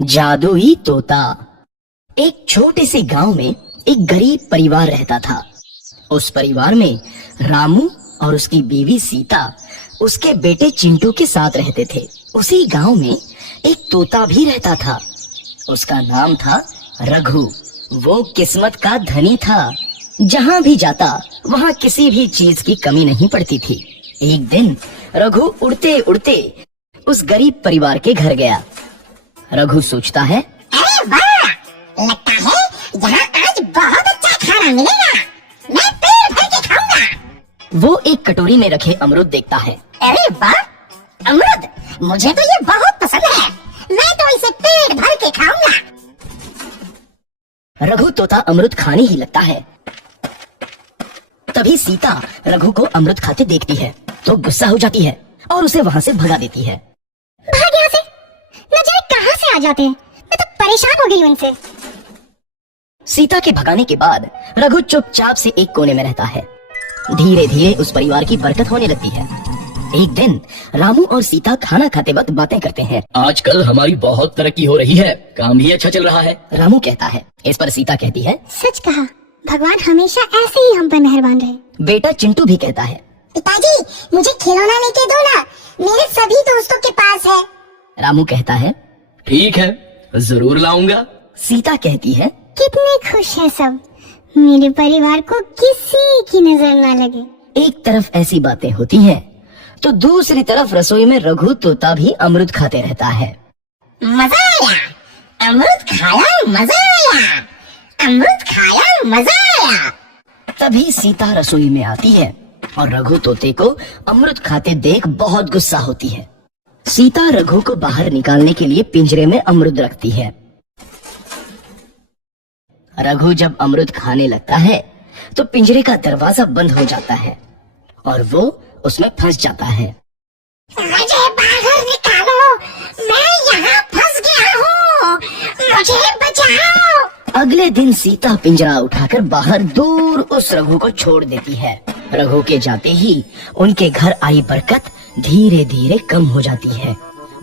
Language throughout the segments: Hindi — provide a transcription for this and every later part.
जादुई तोता। एक छोटे से गांव में एक गरीब परिवार रहता था। उस परिवार में रामू और उसकी बीवी सीता उसके बेटे चिंटू के साथ रहते थे। उसी गांव में एक तोता भी रहता था। उसका नाम था रघु। वो किस्मत का धनी था। जहां भी जाता वहां किसी भी चीज की कमी नहीं पड़ती थी। एक दिन रघु उड़ते उड़ते उस गरीब परिवार के घर गया। रघु सोचता है, अरे वाह, लगता है यहाँ आज बहुत अच्छा खाना मिलेगा। मैं पेट भर के खाऊंगा। वो एक कटोरी में रखे अमरूद देखता है। अरे वाह, अमरूद, मुझे तो ये बहुत पसंद है। मैं तो इसे पेट भर के खाऊंगा। रघु तोता अमरूद खाने ही लगता है। तभी सीता रघु को अमरूद खाते देखती है तो गुस्सा हो जाती है और उसे वहाँ से भगा देती है। भाग यहाँ से, न जाने कहाँ से आ जाते हैं। मैं तो परेशान हो गई हूँ इनसे। सीता के भगाने के बाद रघु चुपचाप से एक कोने में रहता है। धीरे धीरे उस परिवार की बरकत होने लगती है। एक दिन रामू और सीता खाना खाते वक्त बातें करते हैं। आजकल हमारी बहुत तरक्की हो रही है, काम भी अच्छा चल रहा है। रामू कहता है। इस पर सीता कहती है, सच कहा, भगवान हमेशा ऐसे ही हम पर मेहरबान रहे। बेटा चिंटू भी कहता है, पिताजी, मुझे खिलौना लेके दो ना, मेरे सभी दोस्तों के पास है। रामू कहता है, ठीक है, जरूर लाऊंगा। सीता कहती है, कितने खुश है सब, मेरे परिवार को किसी की नजर ना लगे। एक तरफ ऐसी बातें होती हैं, तो दूसरी तरफ रसोई में रघु तोता भी अमरूद खाते रहता है। मजा आया, अमरूद खाया, मजा आया, अमरूद खाया, मजा आया। तभी सीता रसोई में आती है और रघु तोते को अमरूद खाते देख बहुत गुस्सा होती है। सीता रघु को बाहर निकालने के लिए पिंजरे में अमरूद रखती है। रघु जब अमरूद खाने लगता है तो पिंजरे का दरवाजा बंद हो जाता है और वो उसमें फंस जाता है। मुझे बाहर निकालो, मैं यहाँ फंस गया हूँ, मुझे बचाओ। अगले दिन सीता पिंजरा उठाकर बाहर दूर उस रघु को छोड़ देती है। रघु के जाते ही उनके घर आई बरकत धीरे धीरे कम हो जाती है।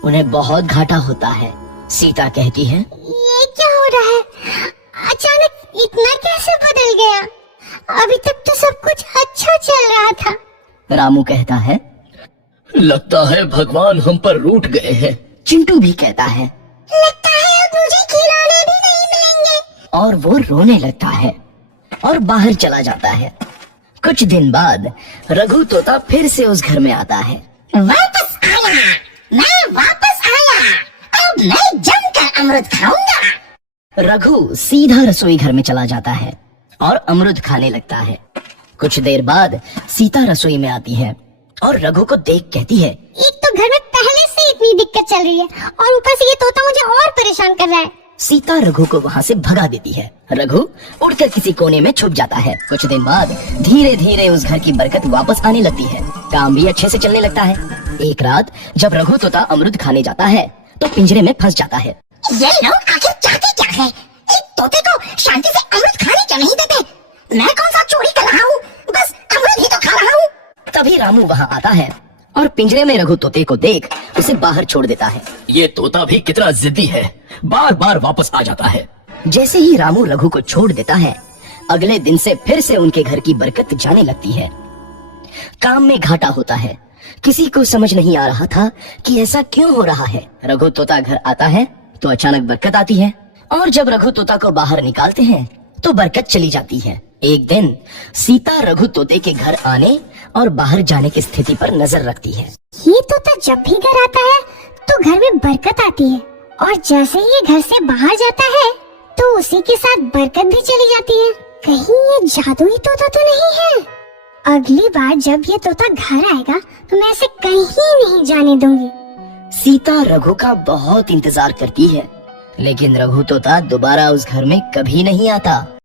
उन्हें बहुत घाटा होता है। सीता कहती है, ये क्या हो रहा है? अचानक इतना कैसे बदल गया? अभी तक तो सब कुछ अच्छा चल रहा था। रामू कहता है, लगता है भगवान हम पर रूठ गए हैं। चिंटू भी कहता है, लगता है अब मुझे खिलौने भी नहीं मिलेंगे। और वो रोने लगता है और बाहर चला जाता है। कुछ दिन बाद रघु तोता फिर से उस घर में आता है। वापस आया, मैं वापस आया, अब मैं जमकर अमरूद खाऊंगा। रघु सीधा रसोई घर में चला जाता है और अमरूद खाने लगता है। कुछ देर बाद सीता रसोई में आती है और रघु को देख कहती है, एक तो घर में पहले से इतनी दिक्कत चल रही है और ऊपर से ये तोता मुझे और परेशान कर रहा है। सीता रघु को वहाँ से भगा देती है। रघु उड़कर किसी कोने में छुप जाता है। कुछ दिन बाद धीरे धीरे उस घर की बरकत वापस आने लगती है। काम भी अच्छे से चलने लगता है। एक रात जब रघु तोता अमरूद खाने जाता है तो पिंजरे में फंस जाता है। ये लोग आखिर चाहते क्या है? एक तोते को शांति से अमरूद खाने क्यों नहीं देते? मैं कौन सा चोरी कर रहा हूँ? बस अमरूद ही तो खा रहा हूँ। तभी रामू वहाँ आता है और पिंजरे में रघु तोते को देख उसे बाहर छोड़ देता है। ये तोता भी कितना जिद्दी है, बार बार वापस आ जाता है। जैसे ही रामू रघु को छोड़ देता है, अगले दिन से फिर से उनके घर की बरकत जाने लगती है। काम में घाटा होता है। किसी को समझ नहीं आ रहा था कि ऐसा क्यों हो रहा है। रघु तोता घर आता है तो अचानक बरकत आती है और जब रघु तोता को बाहर निकालते हैं तो बरकत चली जाती है। एक दिन सीता रघु तोते के घर आने और बाहर जाने की स्थिति पर नजर रखती है। ये तोता जब भी घर आता है तो घर में बरकत आती है और जैसे ही ये घर से बाहर जाता है तो उसी के साथ बरकत भी चली जाती है। कहीं ये जादुई तोता तो नहीं है? अगली बार जब ये तोता घर आएगा तो मैं इसे कहीं नहीं जाने दूंगी। सीता रघु का बहुत इंतजार करती है, लेकिन रघु तोता दोबारा उस घर में कभी नहीं आता।